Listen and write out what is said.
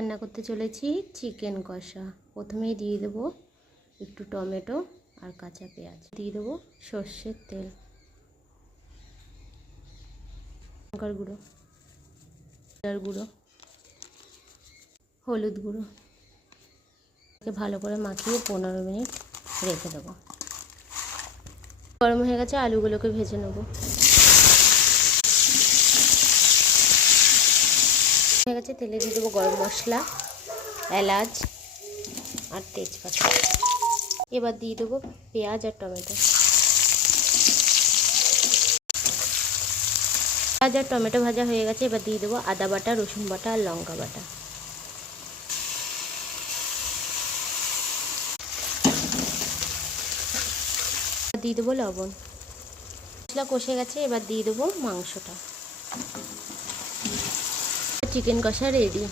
রান্না করতে চলেছি চিকেন কষা। প্রথমেই দিয়ে দেবো একটু টমেটো আর কাঁচা পেঁয়াজ, দিয়ে দেবো সর্ষের তেল, লঙ্কার গুঁড়ো, জিরার গুঁড়ো, হলুদ গুঁড়ো, ভালো করে মাখিয়ে 15 মিনিট রেখে দেবো। গরম হয়ে গেছে, আলুগুলোকে ভেজে নেবো। হয়ে গেছে, তেলে দিয়ে দেবো গরম মশলা, এলাচ আর তেজপাতা। এবার দিয়ে দেবো পেঁয়াজ আর টমেটো। পেঁয়াজ আর টমেটো ভাজা হয়ে গেছে, এবার দিয়ে দেবো আদা বাটা, রসুন বাটা আর লঙ্কা বাটা। দিয়ে দেবো লবণ। মশলা কষে গেছে, এবার দিয়ে দেবো মাংসটা। চিকেন কষা রেডি।